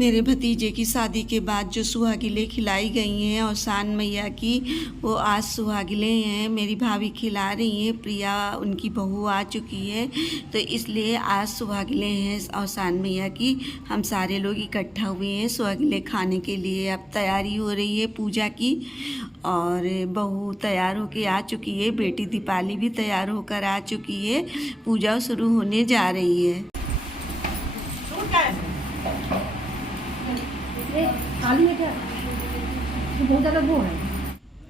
मेरे भतीजे की शादी के बाद जो सुहागिलें खिलाई गई हैं औसान मैया की, वो आज सुहागिलें हैं। मेरी भाभी खिला रही हैं, प्रिया उनकी बहू आ चुकी है, तो इसलिए आज सुहागिलें हैं औसान मैया की। हम सारे लोग इकट्ठा हुए हैं सुहागिलें खाने के लिए। अब तैयारी हो रही है पूजा की, और बहू तैयार होकर आ चुकी है, बेटी दीपाली भी तैयार होकर आ चुकी है। पूजा शुरू होने जा रही है।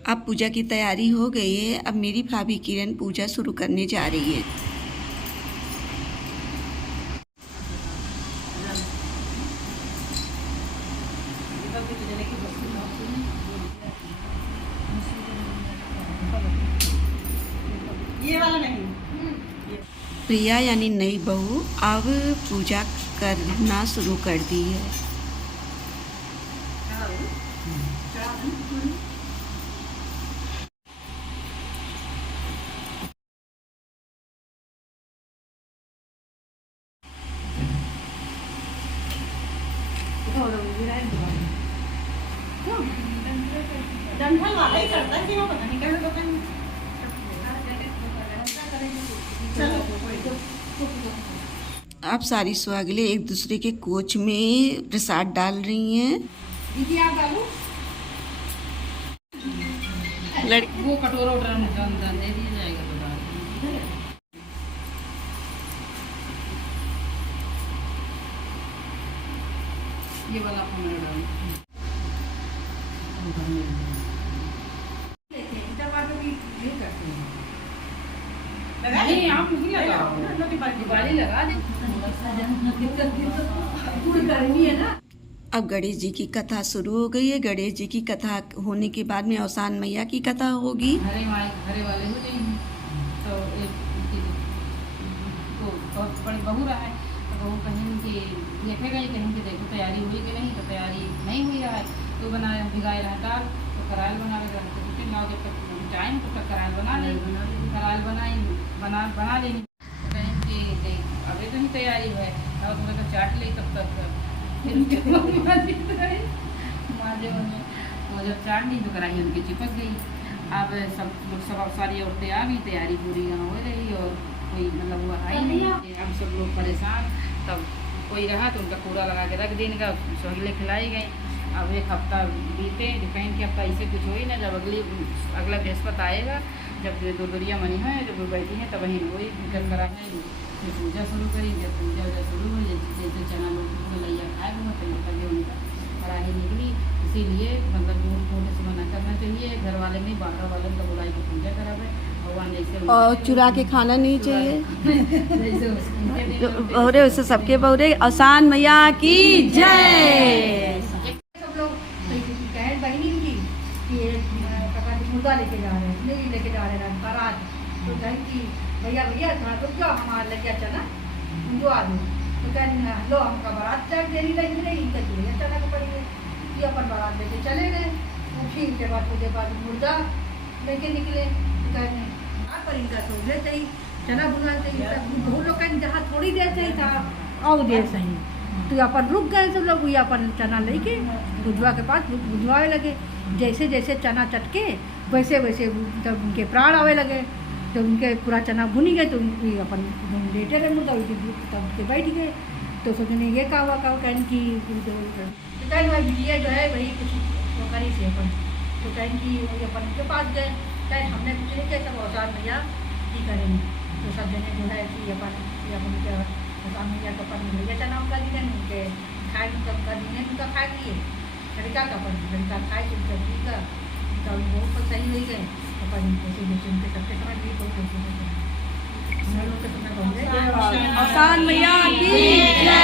अब पूजा की तैयारी हो गई है। अब मेरी भाभी किरण पूजा शुरू करने जा रही है। ये वाला नहीं। प्रिया यानी नई बहू अब पूजा करना शुरू कर दी है। डंठल वाला ही करता है कि वो पता नहीं कैसे करता है। अब सारी सुहागिलें एक दूसरे के कोच में प्रसाद डाल रही हैं। दीदी आप डालो। लड़की वो कटोरा उठा दे दिया जाएगा तो डाल। ये वाला अपना डाल। नहीं आप नहीं लगाओ, दिवाली लगा दे। गर्मी है ना। अब गणेश जी की कथा शुरू हो गई है। गणेश जी की कथा होने के बाद में औसान मैया की कथा होगी। घरे वाले हो जाएंगे तो बहुत बड़ी बहू रहा है, तो बहू कहीं कि देखेगा ही, कहीं कि देखो तैयारी हुई कि नहीं, तो तैयारी नहीं हुई रहा है तो भिगाए रहा दाल, तो करायल बना लेगा। तो फिर लाओ जब तक टाइम तो तक करायल बना लेंगे, करायल बना लेंगे। कहीं कि अभी तो नहीं तैयारी है और थोड़ा सा चाट ले तब तक फिर माजे उन्हें वो जब चाट ली तो कढ़ाई उनकी चिपक गई। अब सब सारी औरतें आ गई, तैयारी पूरी यहाँ हो रही और कोई मतलब हुआ है ही नहीं। अब सब लोग परेशान, तब कोई रहा तो उनका कूड़ा लगा के रख देने का, सुहागिलें खिलाई गई। अब एक हफ्ता बीते, डिपेंड के हफ्ता ऐसे कुछ हो ही ना, जब अगला बृहस्पति आएगा, जब दुर्गरिया मनी है, जब वो बैठी हैं तब वहीं वही निकल कर आए, फिर पूजा शुरू करी। जब पूजा शुरू हुई, जैसे चना लोग लैया खाए हुआ तो तभी उनका कढ़ाई निकली। इसीलिए मतलब झूठ बोलने से मना करना चाहिए। घर वाले नहीं, बाहर वाले का बुलाई की पूजा करा है भगवान जैसे, और चुरा के खाना नहीं चाहिए। जैसे बहुरे उससे सबके बहुरे औसान मैया की जय। मुर्गा लेके जा रहे हैं, नहीं लेके जा रहे हैं बारात, तो कहें कि भैया थोड़ा रुक जाओ, हमारा लग गया चना जो आ दो। तो कहें लो हमका बारात चाट देनी लगी नहीं, भैया चना को पड़ी है, ये अपन बारात लेके चले गए। फिर के बाद मुर्गा लेके निकले। तो कहें पर इनका तो लेते ही चना बुनाते ही बहुत लोग कहें जहाँ थोड़ी देर से ही था और देर सही, तो अपन रुक गए। तो लोग ये अपन चना लेके बुझवा के पास बुझवाए लगे। जैसे जैसे चना चटके वैसे वैसे जब उनके प्राण आवे लगे, तो उनके पूरा चना भुनी गए, तो अपन लेटे रहे मुर्गा, तब उनके बैठ गए। तो सोचने ये का हुआ कहें कि ये जो है वही कुछ नौकरी से अपन, तो कहें कि वही अपन के पास गए। कहें हमने कुछ नहीं किया, सब औसान मैया ही करेंगे। तो सब जने जो है कि अपन उनके औसान मैया का अपन भैया चना उनका दिने, उनके खाए उनका दिने, उनका खाए लिए लड़का का अपन लड़का खाए तो सब्जी का तो बहुत सही हो गए। अपन जैसे जैसे उनके सबके समय भी बहुत कैसे औसान मैया की जय।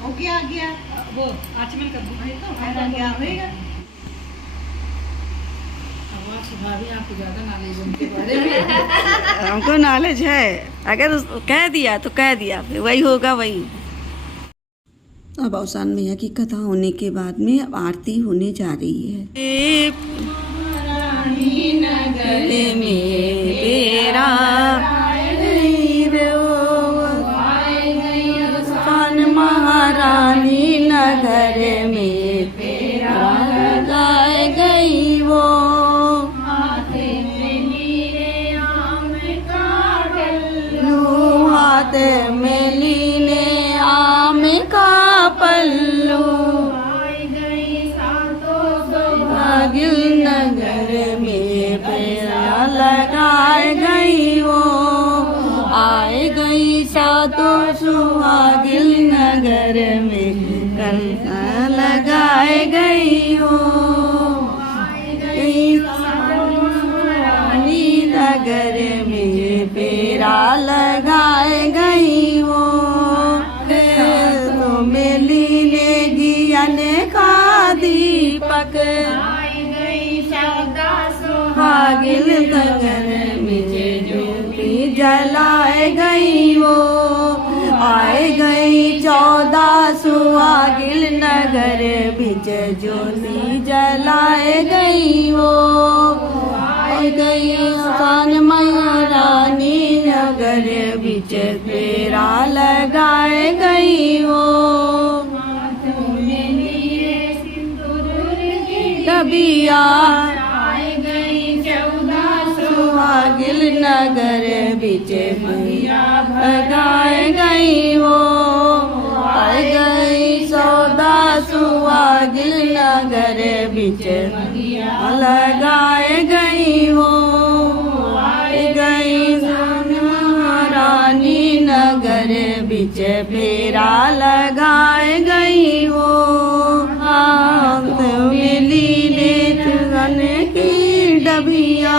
हो गया वो आचमन कर दूँगी तो फायदा क्या होएगा। अब भाभी आपको ज्यादा नॉलेज है उनके बारे में। हमको नॉलेज है, अगर कह दिया तो कह दिया, फिर वही होगा वही। अब अवसान मैया की कथा होने के बाद में अब आरती होने जा रही है। नगर में तेरा महारानी नगर में तेरा गाय गई वो, हाथ में लीने आम का पल्लू, सुहागिल नगर में पेड़ा लगाए गई वो, आए गई सातों सुहागिल नगर में कलसा लगाए गई वो, नगर में पेड़ा लगाए गई वो, तो मेली ने ज्ञान का दीपक सुहागिल नगर में ज्योति जलाए गई वो, आए गई 14 सुहागिल नगर बिच ज्योति जलाए गई वो, आए गई अवसान महारानी नगर बिच फेरा लगाए गई वो, कबिया सुहागिल नगर बिच मैया भगाए गई वो, आए गई 14 सुहागिल नगर बिच लगाए गई वो, आए गई रानी नगर बिच फेरा लगाए गई वो, मिली ने चुगन की डबिया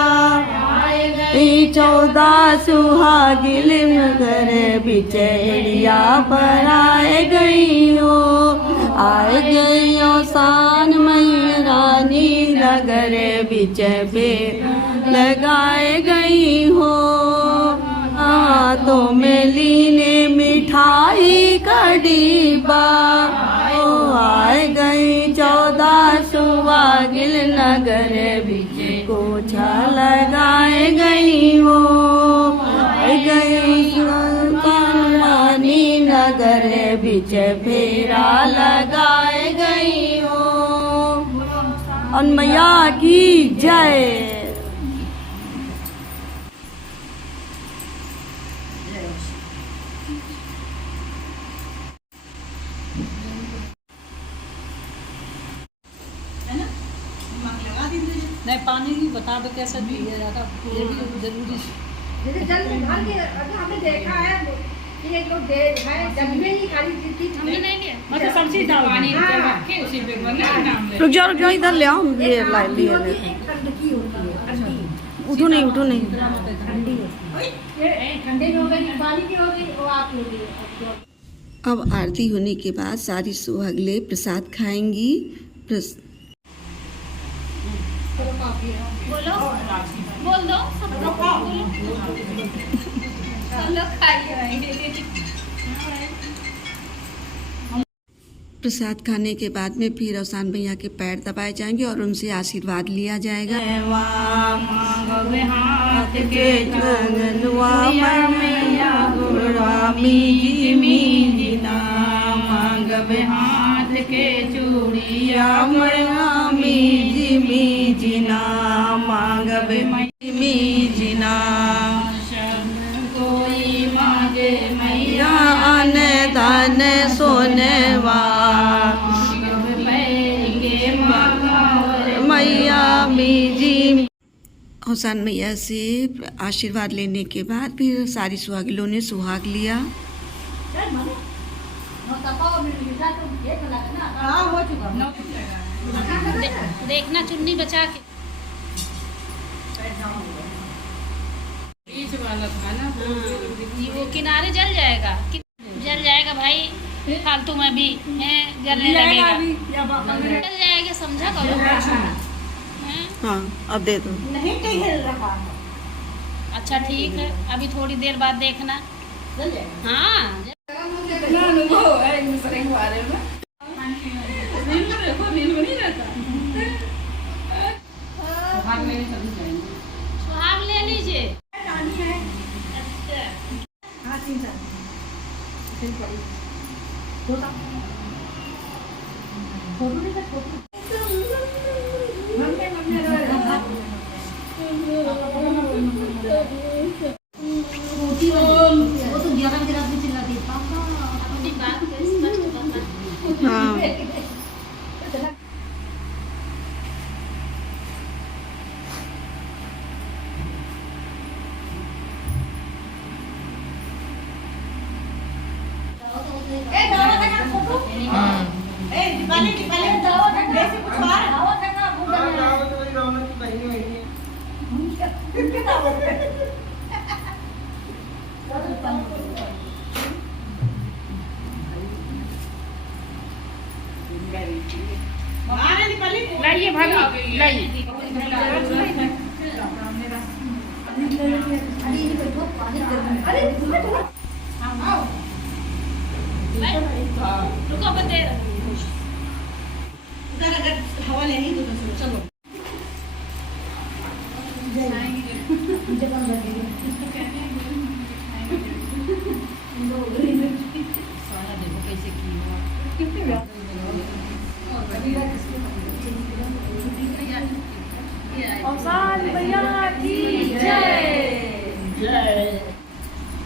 14 सुहागिल नगर बिच एड़िया पर आए गई हो, आए गई अवसान मैया रानी नगर बिच पे लगाए गई हो, तो मेली ने मिठाई का डिब्बा, आए गई 14 सुहागिल नगर बिच कोछा लगाए गई हो, आए गई रानी नगर बिच फेरा लगाए गई हो। और मैया की जय। नहीं पानी की बता दो कैसे पिया जाता, ये भी जरूरी जैसे जल में ढाल के हमने देखा है कि एक लोग दे है जब में ही खाली थी हमने नहीं लिया मतलब सब चीज डाल पानी रख के उसी पे बना नाम ले। रुक जाओ इधर ले आओ, ये ला लिए ठंडी होती है ठंडी, उठो नहीं ठंडी ठंडे में हो गई, पानी की हो गई और आप हो गई। अब आरती होने के बाद सारी सुहागले प्रसाद खाएंगी। बोलो बोल दो सब लोग बोलो, सब लोग खाइए। प्रसाद खाने के बाद में फिर अवसान मैया के पैर दबाए जाएंगे और उनसे आशीर्वाद लिया जाएगा। हाथ के चंगनुआ मैया गुड़ामी जिना मांगबे हाथ के चूड़िया मयामी जिना मांगबे मी जिना कोई मांगे मैया अन धन सोनेवा मैया मीजी। अवसान मैया से आशीर्वाद लेने के बाद फिर सारी सुहागिलों ने सुहाग लिया। देखना चुन्नी बचा के बीच वाला था ना, वो किनारे जल जाएगा भाई। फालतू में भी है जलने लगेगा, जल जाएगा, समझा करो। हैं? हाँ अब दे दो। नहीं कहीं हिल रहा है। अच्छा ठीक है, अभी थोड़ी देर बाद देखना। चल जाएगा। हाँ कितना अनुभव है एक दूसरे के बारे में। सुहाग लेने चले जाएंगे। सुहाग ले लीजिए। रानी है। अच्छा हाँ 3 साल। फिर पड़ी। छोटा। फोटो नहीं कर फोटो। मम्मी रहा। वो तो 11 की रात में चिल्लाती है, पापा अपनी बात को स्पष्ट बता। हाँ ए दावा का फोटो। ए दीपाली दावा का ऐसे कुछ बाहर दावा का बुढ़ा है। दावा तो वही रौनक की बहनी वही है। कितने दावा है? मारे दीपाली लाइए भाभी, लाइए। अरे आओ। रुको बते। उधर अगर हवा लेनी तो चलो। सारा देखो कैसे की हुआ।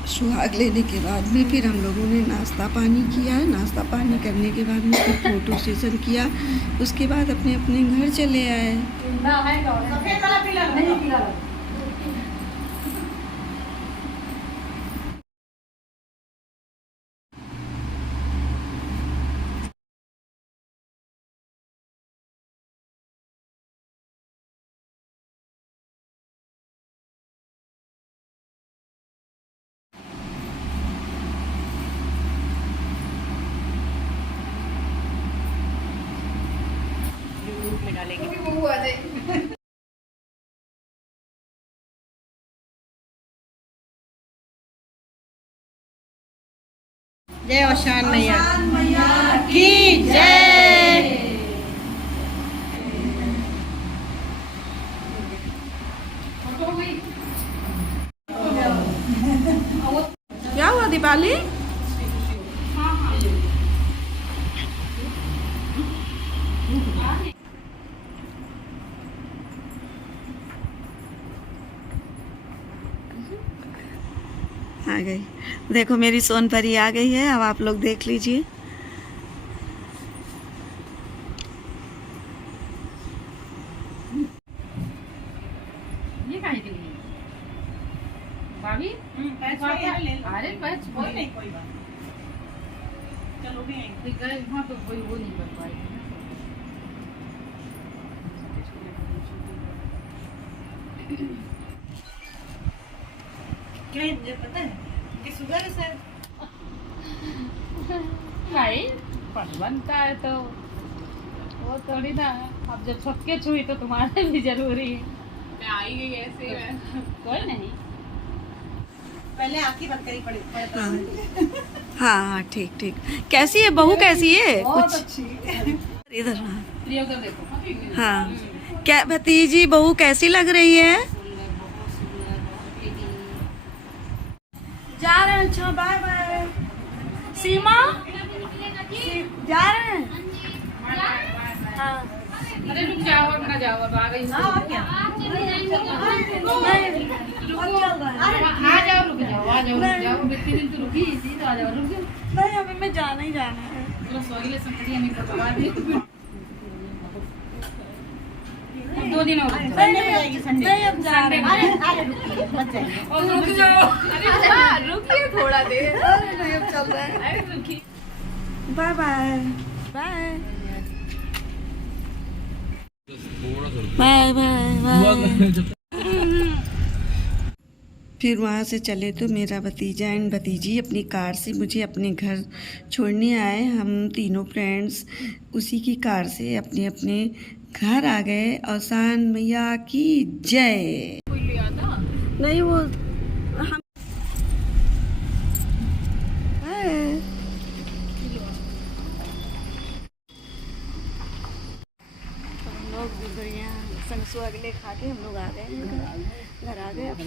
सुहाग लेने के बाद में फिर हम लोगों ने नाश्ता पानी किया। नाश्ता पानी करने के बाद में फिर फोटो सेशन किया। उसके बाद अपने अपने घर चले आए। सफेद वाला पीला नहीं पीला। जय औशान मैया की जय। क्या हुआ दीपाली? आ गई। देखो मेरी सोनपरी आ गई है। अब आप लोग देख लीजिए। ये काहे के लिए भाभी? अरे पैच कोई नहीं कोई बात। चलो भी आएंगे। गए वहाँ तो कोई वो नहीं कर पाएगी। क्या मुझे पता है कि शुगर है सर। भाई पन बनता है तो वो थोड़ी ना। अब जब सबके छुई तो तुम्हारे भी जरूरी है। मैं आई गई ऐसे ही। कोई नहीं। पहले आँखें बंद करी पड़ी। हाँ हाँ ठीक ठीक। कैसी है बहू? कैसी है? बहुत कुछ अच्छी। इधर। हाँ प्रिया उधर देखो। हाँ। क्या भतीजी बहू कैसी लग रही है? जा रहे हैं। अच्छा बाय बाय। सीमा जा रहे हैं। हाँ अरे रुक जाओ अब ना जाओ। अब आ गई। हाँ और क्या। आ जाओ रुक जाओ। आ जाओ रुक जाओ। इतने दिन तो रुकी थी तो आ जाओ रुक जाओ। नहीं अभी मैं जाना ही जाना है। चलो सोइले संकटिया नहीं करवा दी। 2 दिन और रुक जाओ। नहीं अब जा रहे हैं। और रुक जाओ। अरे रुकिए थोड़ा देर। अरे नहीं अब चल रहे हैं। अरे रुकिए। Bye bye bye bye bye bye. फिर वहाँ से चले तो मेरा भतीजा एंड भतीजी अपनी कार से मुझे अपने घर छोड़ने आए। हम तीनों फ्रेंड्स उसी की कार से अपने अपने घर आ गए। औसान मैया की जय। कोई ले आता नहीं वो हम लोग गुजरिया संग सुहागिले खा के हम लोग आ गए हैं घर आ गए। अब